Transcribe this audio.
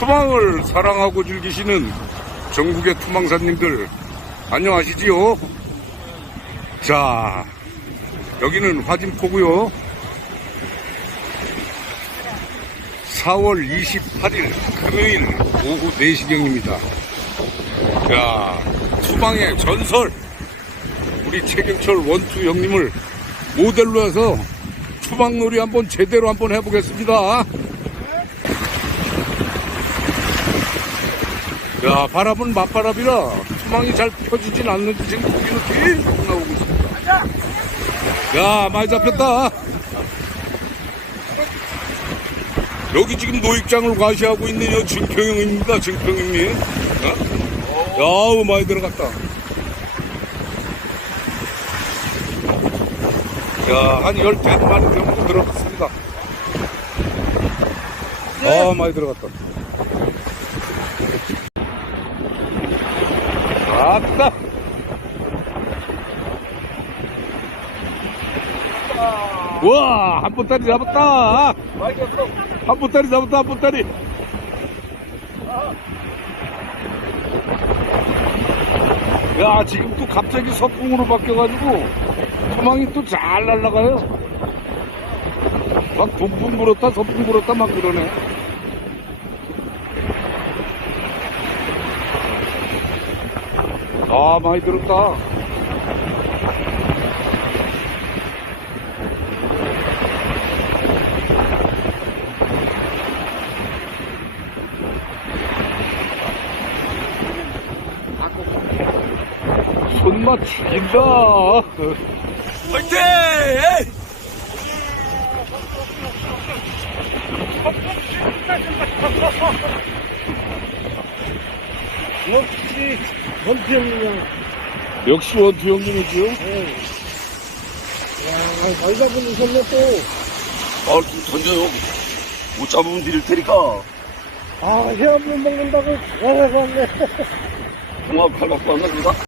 투망을 사랑하고 즐기시는 전국의 투망사님들 안녕하시지요? 자, 여기는 화진포고요. 4월 28일 금요일 오후 4시경입니다. 자, 투망의 전설 우리 최경철 원투 형님을 모델로 해서 투망놀이 한번 제대로 한번 해보겠습니다. 야, 바람은 맞바람이라 투망이 잘 펴지진 않는데 지금 고기는 계속 나오고 있습니다. 야, 많이 잡혔다. 여기 지금 노익장을 과시하고 있는 여 증평형입니다. 증평형님. 어? 야우, 많이 들어갔다. 야, 한 열댓 마리 정도 들어갔습니다. 아, 많이 들어갔다. 아따! 와, 한 보따리 잡았다! 한 보따리 잡았다, 한 보따리! 야, 지금 또 갑자기 서풍으로 바뀌어가지고, 토망이 또 잘 날아가요. 막 동풍 불었다, 서풍 불었다, 막 그러네. 아, 많이 들었다. 손맛 죽인다. 화이팅! 역시 원피 형님이랑 역시 원투 형님이죠. 잘 잡으셨네 또. 아, 좀 던져요. 못 잡으면 드릴 테니까. 아, 해안물 먹는다고 잘해봤네. 통합 칼 갖고 왔나, 누가?